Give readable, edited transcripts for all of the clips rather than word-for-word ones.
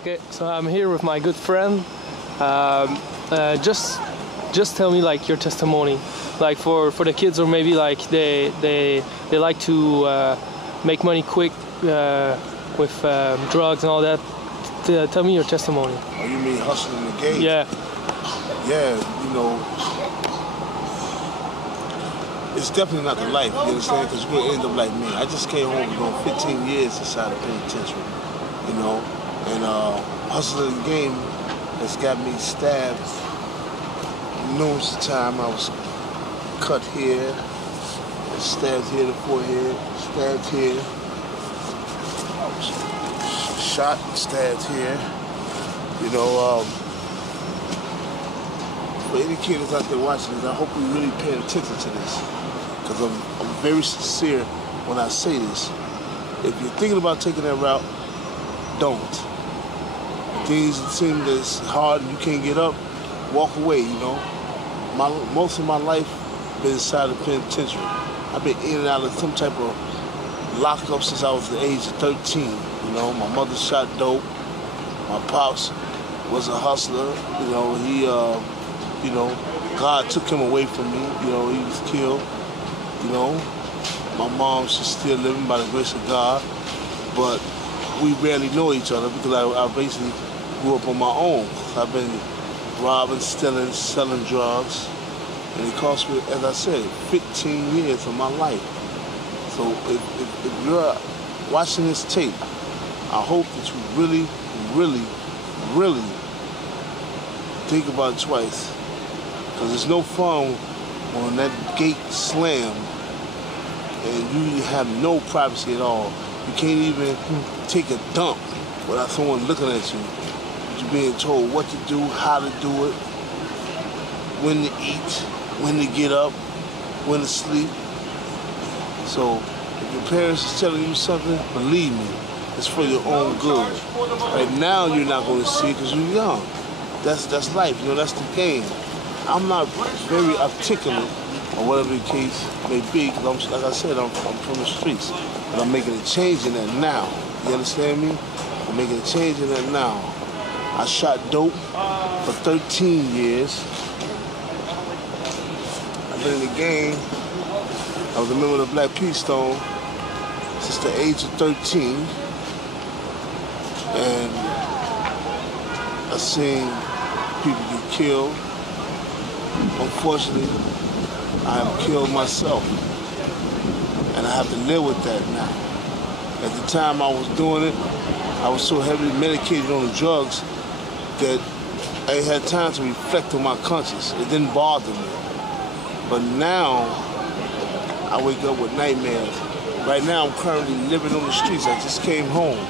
Okay, so I'm here with my good friend. Just tell me like your testimony, like for the kids, or maybe like they like to make money quick with drugs and all that. Tell me your testimony. Oh, you mean hustling the game? Yeah. Yeah, you know, it's definitely not the life, you understand? Because you're gonna end up like me. I just came home doing 15 years inside the penitentiary, you know, and hustling the game has got me stabbed numerous times. I was cut here, stabbed here in the forehead, stabbed here, I was shot, stabbed here, you know. For any kids out there watching this, I hope you're really paying attention to this, because I'm very sincere when I say this. If you're thinking about taking that route, don't. Things seem that's hard and you can't get up, walk away, you know. Most of my life been inside the penitentiary. I've been in and out of some type of lockup since I was the age of 13, you know. My mother shot dope. My pops was a hustler, you know. He, you know, God took him away from me, you know, he was killed, you know. My mom, she's still living by the grace of God, but we barely know each other because I basically grew up on my own. I've been robbing, stealing, selling drugs, and it cost me, as I said, 15 years of my life. So if you're watching this tape, I hope that you really, really, really think about it twice. Because it's no fun when that gate slammed and you have no privacy at all. You can't even take a dump without someone looking at you. You're being told what to do, how to do it, when to eat, when to get up, when to sleep. So if your parents is telling you something, believe me, it's for your own good. Right now you're not going to see it because you're young. That's life, you know, that's the game. I'm not very articulate, or whatever the case may be, because like I said, I'm from the streets. But I'm making a change in that now. You understand me? I'm making a change in that now. I shot dope for 13 years. I've been in the game. I was a member of the Black Peace Stone since the age of 13. And I've seen people get killed. Unfortunately, I have killed myself, and I have to live with that now. At the time I was doing it, I was so heavily medicated on the drugs that I had time to reflect on my conscience. It didn't bother me. But now, I wake up with nightmares. Right now, I'm currently living on the streets. I just came home.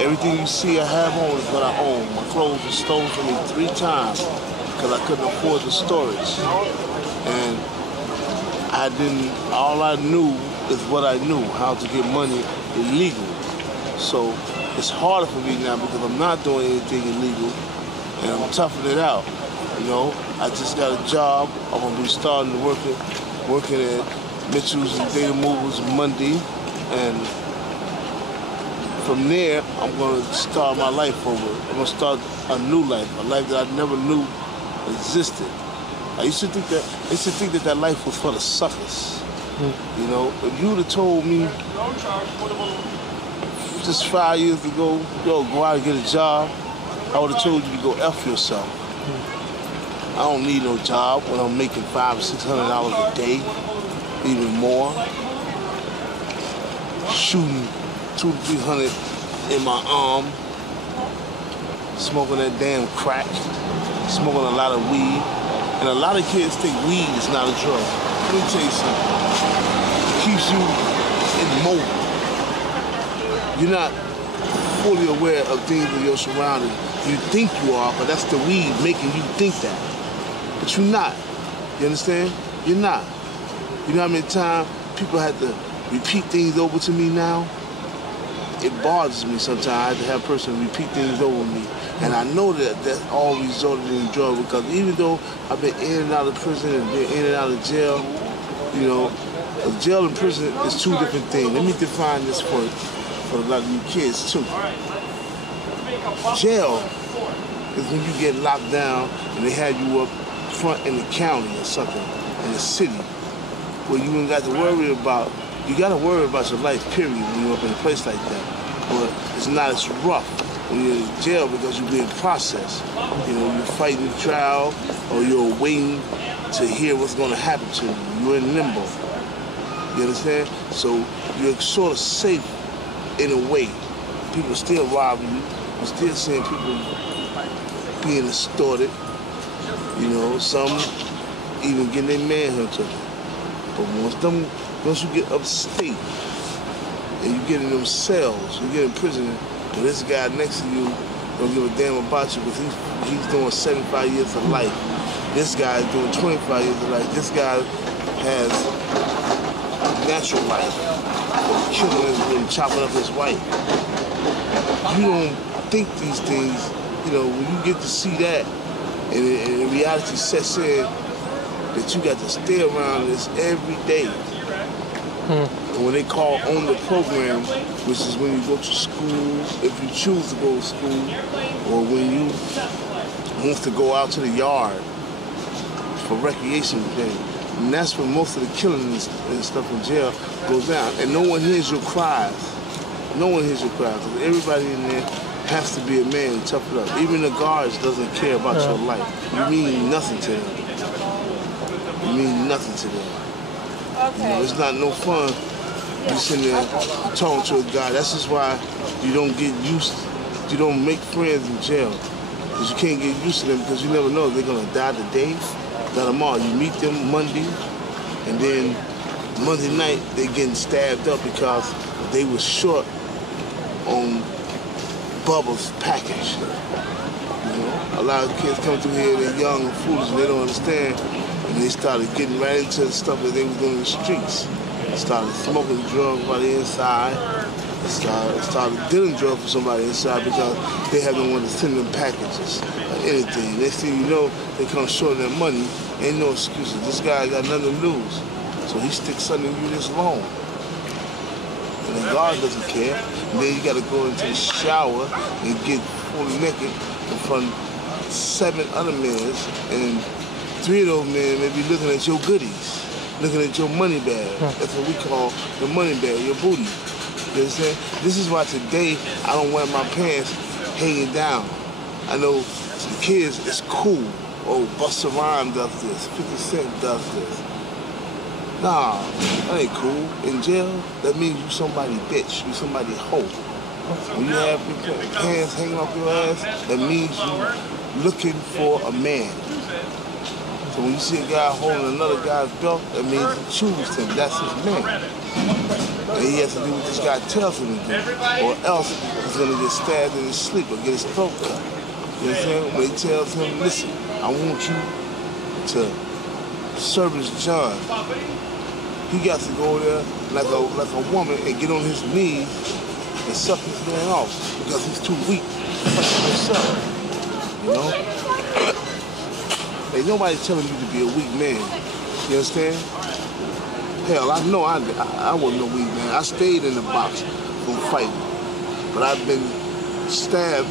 Everything you see I have on is what I own. My clothes were stolen from me 3 times. Because I couldn't afford the storage. And all I knew is what I knew, how to get money illegal. So it's harder for me now because I'm not doing anything illegal and I'm toughing it out. You know, I just got a job. I'm gonna be starting to working at Mitchell's and Data Movers Monday. And from there, I'm gonna start my life over. I'm gonna start a new life, a life that I never knew existed. I used to think that life was for the suckers. You know, if you would have told me just 5 years ago, yo, go out and get a job, I would have told you to go F yourself. I don't need no job when I'm making $500 or $600 a day, even more. Shooting 200 to 300 in my arm, smoking that damn crack. Smoking a lot of weed, and a lot of kids think weed is not a drug. Let me tell you something. It keeps you immobile. You're not fully aware of things in your surroundings. You think you are, but that's the weed making you think that. But you're not. You understand? You're not. You know how many times people had to repeat things over to me now? It bothers me sometimes. I have to have a person repeat things over me. And I know that all resulted in drugs because even though I've been in and out of prison and been in and out of jail, you know, jail and prison is 2 different things. Let me define this for a lot of you kids too. Jail is when you get locked down and they have you up front in the county or something, in the city, where you ain't got to worry about, you got to worry about your life, period, when you're up in a place like that. But it's not as rough when you're in jail because you're being processed. You know, you're fighting the trial or you're waiting to hear what's going to happen to you. You're in limbo. You understand? So you're sort of safe in a way. People still robbing you. You're still seeing people being extorted. You know, some even getting their manhood took. But once you get upstate and you get in them cells, you get in prison, and this guy next to you don't give a damn about you because he's doing 75 years of life. This guy is doing 25 years of life. This guy has natural life, killing his and chopping up his wife. You don't think these things, you know, when you get to see that, and reality sets in, that you got to stay around this every day. And when they call on the program, which is when you go to school, if you choose to go to school, or when you want to go out to the yard for recreation day. And that's when most of the killing and stuff in jail goes down. And no one hears your cries. No one hears your cries. Because everybody in there has to be a man and tough it up. Even the guards doesn't care about your life. You mean nothing to them. You mean nothing to them. Okay. You know, it's not no fun you sitting there talking to a guy. That's just why you don't get used, you don't make friends in jail. Because you can't get used to them because you never know if they're going to die today, die tomorrow. You meet them Monday, and then Monday night they're getting stabbed up because they were short on Bubba's package. You know, a lot of kids come through here, they're young and foolish, and they don't understand. And they started getting right into the stuff that they was doing in the streets. They started smoking drugs by the inside. They started dealing drugs for somebody inside because they haven't wanted to send them packages or anything. Next thing you know, they come short of their money. Ain't no excuses. This guy got nothing to lose. So he sticks something in you this long. And the guard doesn't care. And then you got to go into the shower and get fully naked in front of 7 other men. And 3 of those men may be looking at your goodies, looking at your money bag. That's what we call the money bag, your booty. You understand? This is why today I don't wear my pants hanging down. I know some kids, it's cool. Oh, Busta Rhymes does this, 50 Cent does this. Nah, that ain't cool. In jail, that means you somebody bitch, you somebody hoe. When you have your pants hanging off your ass, that means you looking for a man. So when you see a guy holding another guy's belt, that means he chooses him. That's his man. And he has to do what this guy tells him to do. Or else he's going to get stabbed in his sleep or get his throat cut. You understand? When he tells him, listen, I want you to service John. He got to go there like a woman and get on his knees and suck his man off because he's too weak to fight himself. You know? Ain't nobody telling you to be a weak man. You understand? Hell, I know I wasn't a weak man. I stayed in the box from fighting. But I've been stabbed.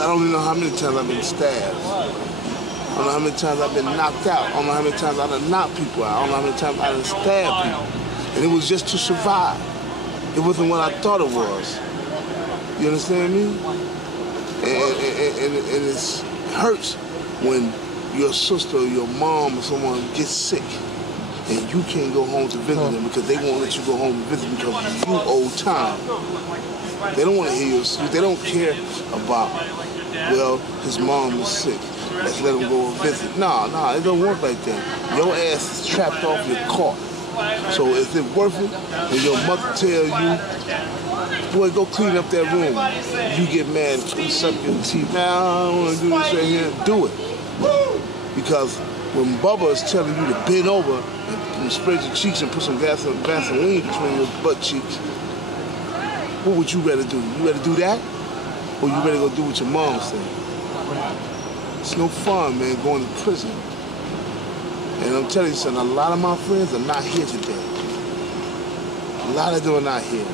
I don't even know how many times I've been stabbed. I don't know how many times I've been knocked out. I don't know how many times I've knocked people out. I don't know how many times I've stabbed people. And it was just to survive. It wasn't what I thought it was. You understand me? And it hurts when your sister or your mom or someone gets sick and you can't go home to visit them because they won't let you go home to visit because you owe time. They don't want to hear your excuse. They don't care about, well, his mom is sick. Let's let him go and visit. Nah, it don't work like that. Your ass is trapped off, you're caught. So is it worth it when your mother tell you, boy, go clean up that room? You get mad and you suck your teeth. Now, I don't want to do this right here. Do it. Because when Bubba is telling you to bend over and spread your cheeks and put some Vaseline between your butt cheeks, what would you rather do? You rather do that? Or you rather go do what your mom said? It's no fun, man, going to prison. And I'm telling you something, a lot of my friends are not here today. A lot of them are not here.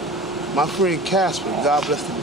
My friend Casper, God bless the day.